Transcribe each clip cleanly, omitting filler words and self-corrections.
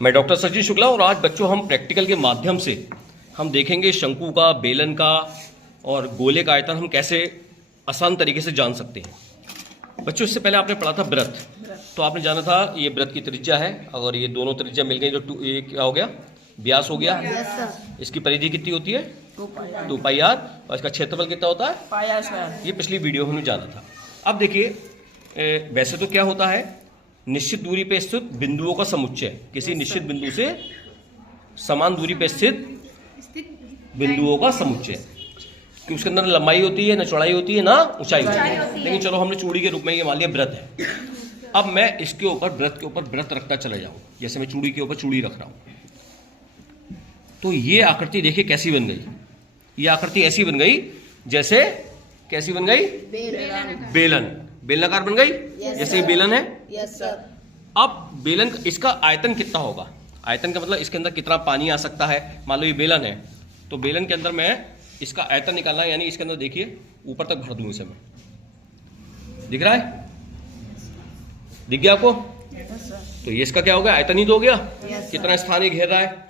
मैं डॉक्टर सचिन शुक्ला और आज बच्चों हम प्रैक्टिकल के माध्यम से हम देखेंगे शंकु का, बेलन का और गोले का आयतन हम कैसे आसान तरीके से जान सकते हैं। बच्चों इससे पहले आपने पढ़ा था वृत्त, तो आपने जाना था ये वृत्त की त्रिज्या है, अगर ये दोनों त्रिज्या मिल गई तो ये क्या हो गया, व्यास हो गया। इसकी परिधि कितनी होती है, 2 पाई आर, और इसका क्षेत्रफल कितना होता है, पाई आर स्क्वायर। ये पिछली वीडियो में जाना था। अब देखिए वैसे तो क्या होता है, निश्चित दूरी पे स्थित बिंदुओं का समुच्चय, किसी निश्चित बिंदु से समान दूरी पे स्थित बिंदुओं का समुच्चय, कि उसके अंदर लंबाई होती है, ना चौड़ाई होती है, ना ऊंचाई होती है। लेकिन चलो हमने चूड़ी के रूप में ये मान लिया वृत्त है। अब मैं इसके ऊपर वृत्त के ऊपर वृत्त रखता चला जाऊं, जैसे मैं चूड़ी के ऊपर चूड़ी रख रहा हूं, तो ये आकृति देखिए कैसी बन गई। ये आकृति ऐसी बन गई जैसे, कैसी बन गई, बेलन, बेलनाकार बन गई। जैसे ये बेलन है। अब बेलन इसका आयतन कितना होगा, आयतन का मतलब इसके अंदर कितना पानी आ सकता है। मान लो ये बेलन है, तो बेलन के अंदर मैं इसका आयतन निकालना है, यानी इसके अंदर देखिए ऊपर तक भर दूं इसे मैं। दिख रहा है, दिख गया आपको? तो ये इसका क्या हो गया, आयतन ही तो हो गया। कितना स्थान ये घेर रहा है।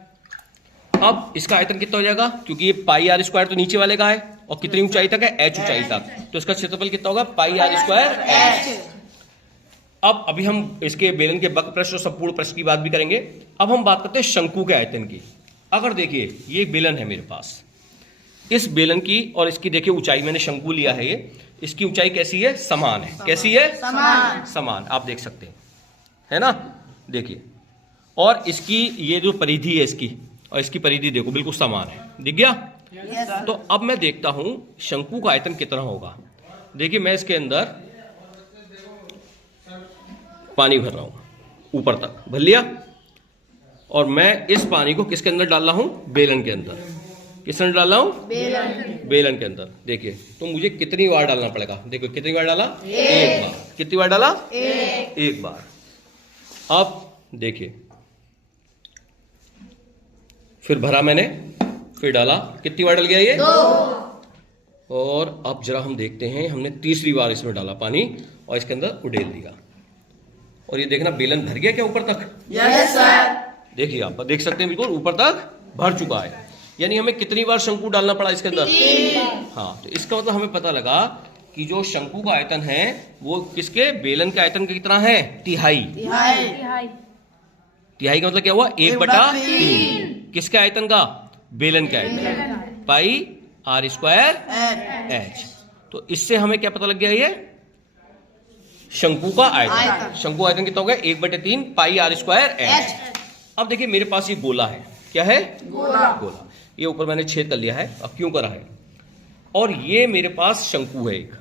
अब इसका आयतन कितना हो जाएगा, क्योंकि ये पाई आर स्क्वायर तो नीचे वाले का है, और कितनी ऊंचाई तक है, h ऊंचाई तक, तो इसका क्षेत्रफल कितना होगा, पाई आर स्क्वायर h। अब अभी हम इसके बेलन के वक्र पृष्ठ और संपूर्ण पृष्ठ की बात भी करेंगे। अब हम बात करते हैं शंकु के आयतन की। अगर देखिए ये एक बेलन है मेरे पास, इस बेलन की और इसकी देखिए ऊंचाई, मैंने शंकु लिया है ये, इसकी ऊंचाई कैसी है, समान है। कैसी है, समान आप देख सकते हैं, है ना। देखिए, और इसकी ये जो परिधि है इसकी और इसकी परिधि देखो बिल्कुल समान है। दिख गया? तो अब मैं देखता हूं शंकु का आयतन कितना होगा। देखिए मैं इसके अंदर पानी भर रहा हूं, ऊपर तक भर लिया, और मैं इस पानी को किसके अंदर डाल रहा हूं, बेलन के अंदर। किस अंदर डाल रहा हूं, बेलन के अंदर। देखिए तो मुझे कितनी बार डालना पड़ेगा, देखो कितनी बार डाला, एक बार। कितनी बार डाला, एक बार। अब देखिए फिर भरा मैंने, फिर डाला, कितनी बार डल गया ये, 2। और अब जरा हम देखते हैं, हमने तीसरी बार इसमें डाला पानी और इसके अंदर उड़ेल दिया, और ये देखना बेलन भर गया क्या ऊपर तक। Yes sir. देखिए आप देख सकते हैं बिल्कुल ऊपर तक भर चुका है। यानी हमें कितनी बार शंकु डालना पड़ा इसके अंदर, 3। हाँ, तो इसका मतलब हमें पता लगा कि जो शंकु का आयतन है वो किसके, बेलन के आयतन का कितना है, तिहाई। तिहाई का मतलब क्या हुआ, 1/3। किसके आयतन का, बेलन के आयतन, पाई आर स्क्वायर h। तो इससे हमें क्या पता लग गया, ये शंकु का आयतन। शंकु आयतन कितना हो गया, 1/3 पाई आर स्क्वायर h। अब देखिए मेरे पास ये गोला है, क्या है, गोला। ये ऊपर मैंने छेद कर लिया है, अब क्यों करा है, और ये मेरे पास शंकु है एक।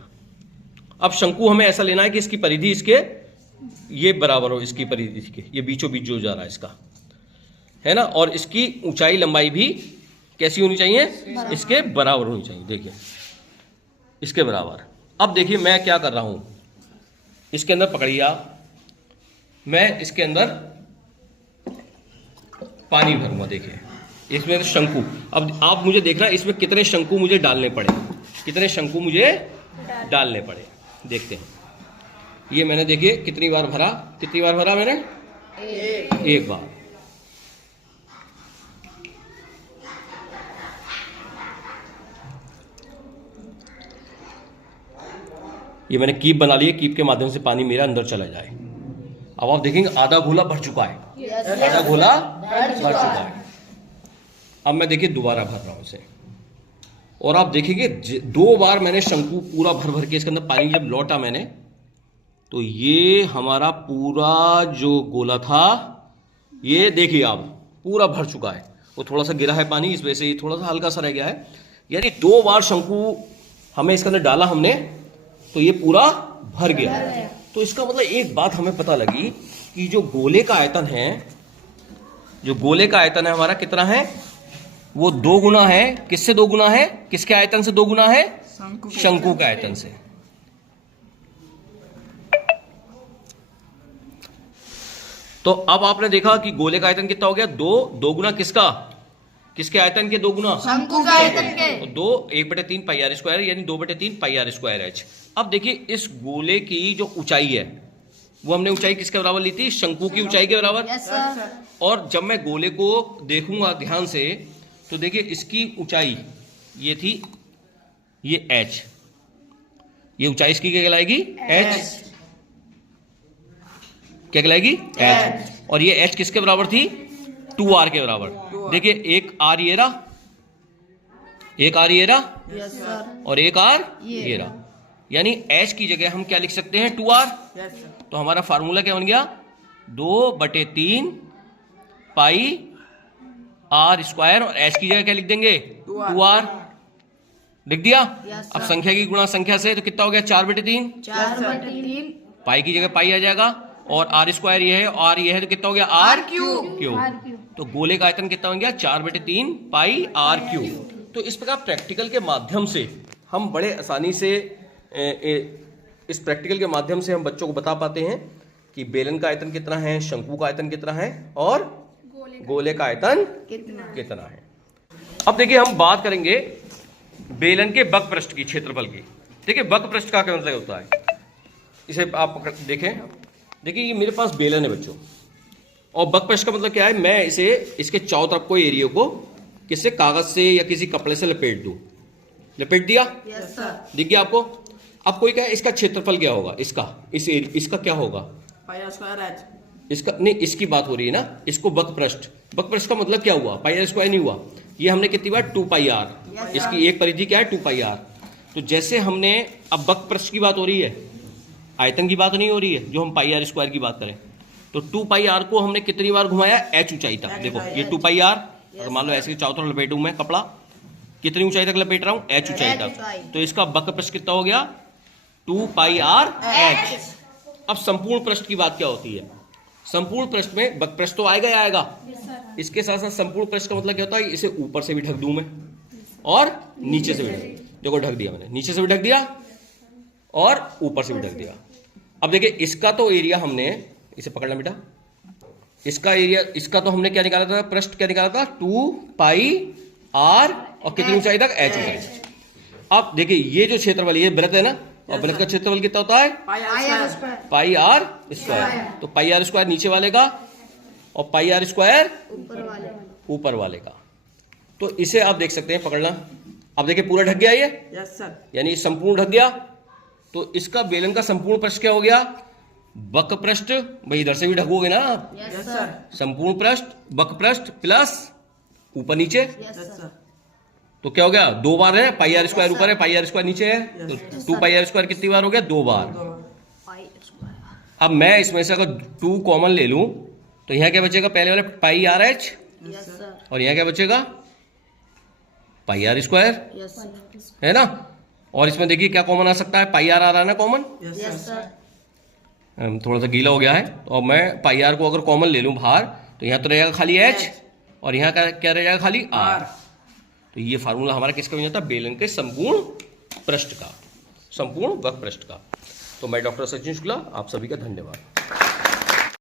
अब शंकु हमें ऐसा लेना है कि इसकी परिधि इसके ये बराबर हो, इसकी परिधि के ये बीचों बीच जो जा रहा है इसका, है ना, और इसकी ऊंचाई लंबाई भी कैसी होनी चाहिए, इसके बराबर होनी चाहिए। देखिए इसके बराबर। अब देखिए मैं क्या कर रहा हूं, इसके अंदर पकड़िया, मैं इसके अंदर पानी भरूंगा। देखिए इसमें तो शंकु, अब आप मुझे देखना इसमें कितने शंकु मुझे डालने पड़े, कितने शंकु मुझे डालने पड़े। देखते हैं, ये मैंने देखिए कितनी बार भरा, कितनी बार भरा मैंने, एक बार। ये मैंने कीप बना ली है, कीप के माध्यम से पानी मेरा अंदर चला जाए। अब आप देखेंगे आधा गोला भर चुका है, आधा गोला भर चुका है। अब मैं देखिए दोबारा भर रहा हूं इसे, और आप देखेंगे 2 बार मैंने शंकु पूरा भर भर के इसके अंदर पानी जब लौटा मैंने, तो ये हमारा पूरा जो गोला था, ये देखिए आप पूरा भर चुका है। वो थोड़ा सा गिरा है पानी, इस वजह से ये थोड़ा सा हल्का सा रह गया है। यानी 2 बार शंकु हमें इसके अंदर डाला हमने, तो ये पूरा भर गया। तो इसका मतलब एक बात हमें पता लगी कि जो गोले का आयतन है, जो गोले का आयतन है हमारा कितना है, वो 2 गुना है। किससे 2 गुना है, किसके आयतन से 2 गुना है, शंकु के आयतन से। तो अब आपने देखा कि गोले का आयतन कितना हो गया, 2 गुना किसका, किसके आयतन के 2 गुना, शंकु के आयतन के। तो 2 1/3 पाई आर स्क्वायर, यानी 2/3 पाई आर स्क्वायर h। अब देखिए इस गोले की जो ऊंचाई है, वो हमने ऊंचाई किसके बराबर ली थी? शंकु की ऊंचाई के बराबर। Yes sir. और जब मैं गोले को देखूंगा ध्यान से तो देखिए इसकी ऊंचाई ये थी, ये h, ये ऊंचाई इसकी क्या कहलाएगी? h। क्या कहलाएगी? h। और ये h किसके बराबर थी? 2r के बराबर। देखिए एक r ये रहा, एक r ये रहा, यस सर। और एक r ये रहा, यानी h की जगह हम क्या लिख सकते हैं? 2r। तो हमारा फार्मूला क्या बन गया? 2/3 पाई r स्क्वायर, और h की जगह क्या लिख देंगे? 2r। लिख दिया। अब संख्या की गुणा संख्या से तो कितना हो गया? 4/3। 4/3 पाई की जगह पाई आ जाएगा, और r स्क्वायर ये है, r ये है, तो कितना हो गया? r cube. तो गोले का आयतन कितना हो गया? 4/3 पाई r क्यूब। तो इस प्रकार प्रैक्टिकल के माध्यम से हम बड़े आसानी से इस प्रैक्टिकल के माध्यम से हम बच्चों को बता पाते हैं कि बेलन का आयतन कितना है, शंकु का आयतन कितना है, और गोले का आयतन कितना है। अब देखिए हम बात करेंगे बेलन के बक पृष्ठ की, क्षेत्रफल की। देखिए बक पृष्ठ का क्या मतलब होता है, इसे आप देखें। देखिए ये मेरे पास बेलन है बच्चों, और बक पृष्ठ का मतलब क्या है? मैं इसे इसके चारों तरफ कोई एरिया को किसी कागज से या किसी कपड़े से लपेट दूं। लपेट दिया? Yes sir. दिख गया आपको? अब कोई कहे इसका क्षेत्रफल क्या होगा? इसका क्या होगा? Pi square h। इसका नहीं, इसकी बात हो रही है ना। इसको बक पृष्ठ, बक पृष्ठ का मतलब क्या हुआ? पाई स्क्वायर नहीं हुआ। ये हमने कितनी बार? 2πr। इसकी एक परिधि क्या है? 2πr। तो जैसे हमने, अब बक पृष्ठ की बात हो रही है, आयतन की बात नहीं हो रही है जो हम पाई आर स्क्वायर की बात करें। तो 2πr को हमने कितनी बार घुमाया? h ऊंचाई तक। देखो ये 2πr, अगर मान लो ऐसे चारों तरफ लपेटूं मैं कपड़ा, कितनी ऊंचाई तक लपेट रहा हूं? h ऊंचाई तक। तो इसका बक पृष्ठ कितना हो गया? 2πr h। अब संपूर्ण पृष्ठ की बात क्या होती है? संपूर्ण पृष्ठ में बक पृष्ठ तो आएगा ही आएगा, इसके साथ साथ संपूर्ण पृष्ठ का मतलब क्या होता है? इसे ऊपर से भी ढक दूं मैं, और नीचे से भी ढक। देखो ढक दिया मैंने, नीचे से भी ढक दिया और ऊपर से भी ढक दिया। अब देखिए इसका तो एरिया हमने, इसे पकड़ना बेटा, इसका एरिया, इसका तो हमने क्या निकाला था? पृष्ठ क्या निकाला था? 2πr, और कितनी ऊंचाई तक? h ऊंचाई। अब देखिए ये जो क्षेत्रफल, ये वृत्त है ना, और वृत्त का क्षेत्रफल कितना होता है? पाई आर स्क्वायर। तो पाई आर स्क्वायर नीचे वाले का, और पाई आर स्क्वायर ऊपर वाले का। तो इसे आप देख सकते हैं, पकड़ना। अब देखिए पूरा ढक गया ये, यस सर। यानी संपूर्ण ढक गया। तो इसका बेलन का संपूर्ण पृष्ठ क्या हो गया? बक पृष्ठ। भाई इधर से भी ढकोगे ना आप। Yes sir. संपूर्ण पृष्ठ, बक पृष्ठ प्लस ऊपर नीचे। Yes sir. तो क्या हो गया? 2 बार है। पाई आर स्क्वायर ऊपर है, पाई आर स्क्वायर नीचे है, तो 2πr स्क्वायर कितनी बार हो गया? 2 बार। अब मैं इसमें से अगर 2 कॉमन ले लूं तो यहाँ क्या बचेगा? पहले वाले पाई आर एच, यस सर। और यहाँ क्या बचेगा? पाई आर स्क्वायर, यस सर। है ना। और इसमें देखिए क्या कॉमन आ सकता है? पाई आर आ रहा है ना कॉमन। Yes sir. थोड़ा सा गीला हो गया है, और मैं पाई आर को अगर कॉमन ले लूं बाहर, तो यहाँ तो रहेगा खाली एच, और यहाँ क्या रह जाएगा? खाली आर। तो ये फार्मूला हमारा किसका बन जाता है? बेलन के संपूर्ण पृष्ठ का, संपूर्ण वक्र पृष्ठ का। तो मैं डॉक्टर सचिन शुक्ला, आप सभी का धन्यवाद।